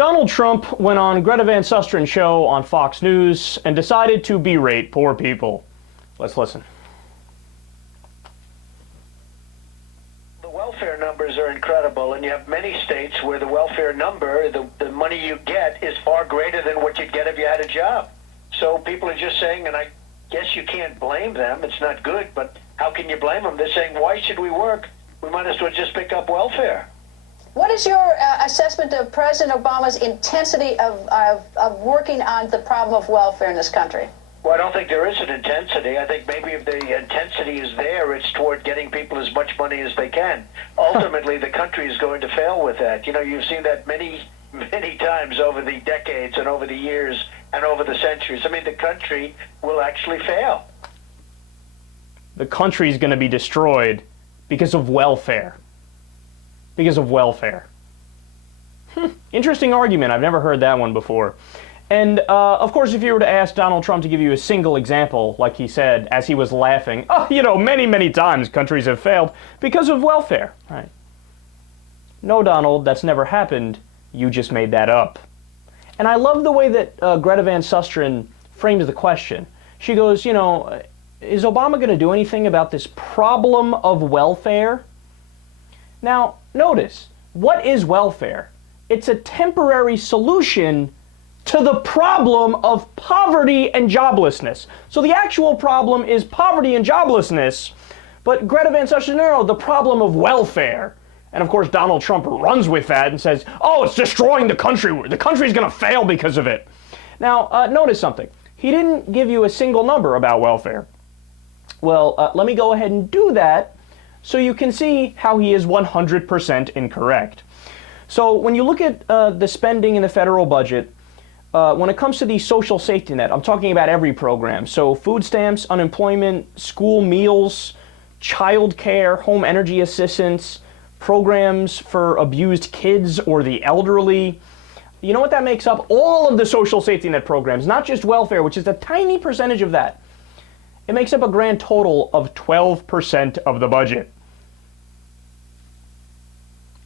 Donald Trump went on Greta Van Susteren show on Fox News and decided to berate poor people. Let's listen. The welfare numbers are incredible, and you have many states where the welfare number, the money you get, is far greater than what you'd get if you had a job. So people are just saying, and I guess you can't blame them, it's not good, but how can you blame them? They're saying, why should we work? We might as well just pick up welfare. What is your assessment of President Obama's intensity of working on the problem of welfare in this country? Well, I don't think there is an intensity. I think maybe if the intensity is there, it's toward getting people as much money as they can. Ultimately, the country is going to fail with that. You know, you've seen that many times over the decades and over the years and over the centuries. I mean, the country will actually fail. The country is going to be destroyed because of welfare. Because of welfare. Interesting argument. I've never heard that one before. And, of course, if you were to ask Donald Trump to give you a single example, like he said, as he was laughing, oh, you know, many times countries have failed because of welfare. Right? No, Donald, that's never happened. You just made that up. And I love the way that Greta Van Susteren frames the question. She goes, you know, is Obama going to do anything about this problem of welfare? Now, notice, what is welfare? It's a temporary solution to the problem of poverty and joblessness. So the actual problem is poverty and joblessness, but Greta Van Susteren, no, the problem of welfare. And of course, Donald Trump runs with that and says, oh, it's destroying the country. The country's going to fail because of it. Now, notice something. He didn't give you a single number about welfare. Well, let me go ahead and do that so you can see how he is 100% incorrect. So when you look at the spending in the federal budget, when it comes to the social safety net, I'm talking about every program. So food stamps, unemployment, school meals, child care, home energy assistance, programs for abused kids or the elderly. You know what that makes up? All of the social safety net programs, not just welfare, which is a tiny percentage of that. It makes up a grand total of 12% of the budget.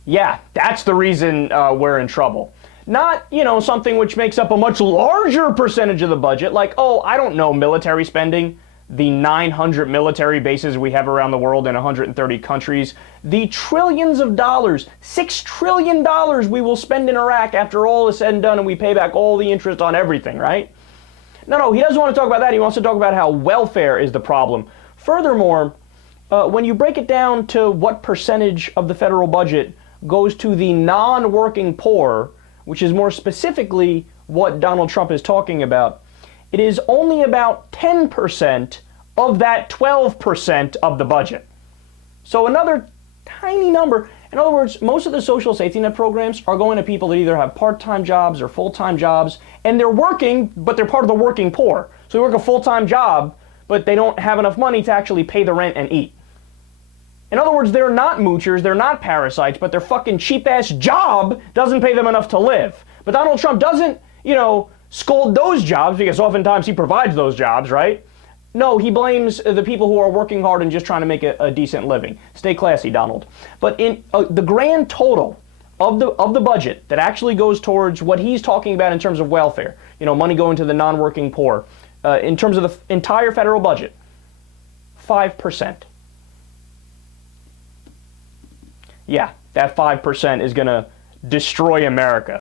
Yeah, that's the reason we're in trouble. Not, you know, something which makes up a much larger percentage of the budget, like, oh, I don't know, military spending, the 900 military bases we have around the world in 130 countries, the trillions of dollars, $6 trillion we will spend in Iraq after all is said and done and we pay back all the interest on everything, right? No, he doesn't want to talk about that. He wants to talk about how welfare is the problem. Furthermore, when you break it down to what percentage of the federal budget goes to the non-working poor, which is more specifically what Donald Trump is talking about, it is only about 10% of that 12% of the budget. So another tiny number. In other words, most of the social safety net programs are going to people that either have part-time jobs or full-time jobs, and they're working, but they're part of the working poor. So they work a full-time job, but they don't have enough money to actually pay the rent and eat. In other words, they're not moochers, they're not parasites, but their fucking cheap-ass job doesn't pay them enough to live. But Donald Trump doesn't, you know, scold those jobs because oftentimes he provides those jobs, right? No, he blames the people who are working hard and just trying to make a decent living. Stay classy, Donald. But in the grand total of the budget that actually goes towards what he's talking about in terms of welfare, you know, money going to the non-working poor, in terms of the entire federal budget, 5%. Yeah, that 5% is going to destroy America.